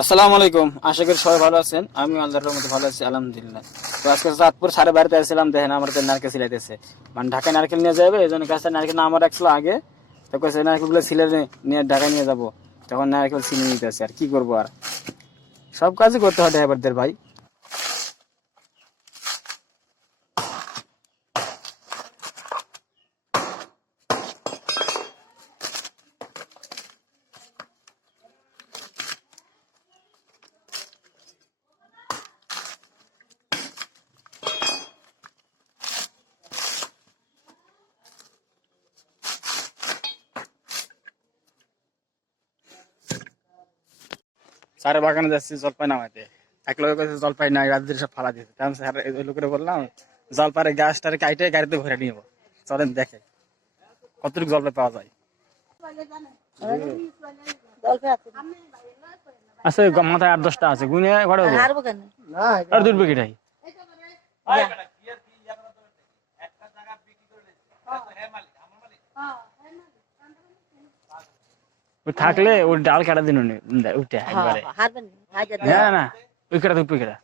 আসসালামু আলাইকুম, আশা করি সবাই ভালো আছেন। আমি আল্লাহর রহমতে ভালো আছি, আলহামদুলিল্লাহ। তো আজকে চাঁদপুর সাড়ে বাড়িতে আসছিলাম, দেখেন আমার তো নারকেল ছিলাইতেছে। মানে ঢাকায় নারকেল নিয়ে যাবে, এই জন্য গাছটা নারকেল নামা রাখছিল আগে। তো কাছে নারকেলগুলো ছিলে নিয়ে ঢাকায় নিয়ে যাবো, তখন নারকেল ছিনে নিতেছে। আর কি করবো, আর সব কাজই করতে হয় ড্রাইভারদের ভাই। স্যারের বাগানে যাচ্ছি জলপাই নামাইতে। এক লোকের কাছে জলপাই নাই, রাত্রে সব ফালা দিয়েছে। তখন স্যার ওই লোকের বললাম, জলপাইয়ের গাছটারে কাইটে গাড়িতে ভরে নিয়ে যাবো, চলেন দেখে কতটুকু জলপাই পাওয়া যায়। আছে মাথায় 8-10টা আছে, গুনে ঘরে আর 2 প্যাকেটাই থাকলে ওর ডাল কাটা দিন উঠে একবারে। না না, ওই কাটা 2 প্যাকেটা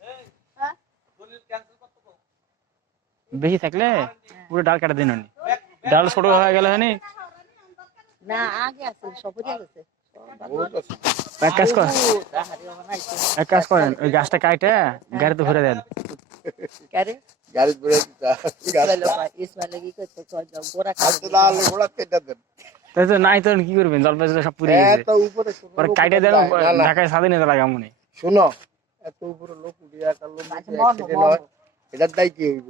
বেশি থাকলে পুরো ডাল কাটা দিন। ডাল ছোট হয়ে গেলে হয়নি। না আগে আছে সবুজে গেছে এক কাজ করেন, এক কাজ করেন, ওই গাছটা কাটে গাড়িতে ভরে দেন। কারে গাড়ি ঘুরে ইসমাইল কি করতে কয় গোরা আসতে দাঁড়ালে ঘোড়া কেটে দেন। তাই তো নাই, তো কি করবেন, জলপাই সব পুড়ে গেছে। এত উপরে পরে কাটে দেন, ঢাকায় স্বাধীনতা লাগা মনে। শোনো, এত উপরে লোক উঠিয়া একটা লোক কেটে নয়, এটার দায় কি হইব?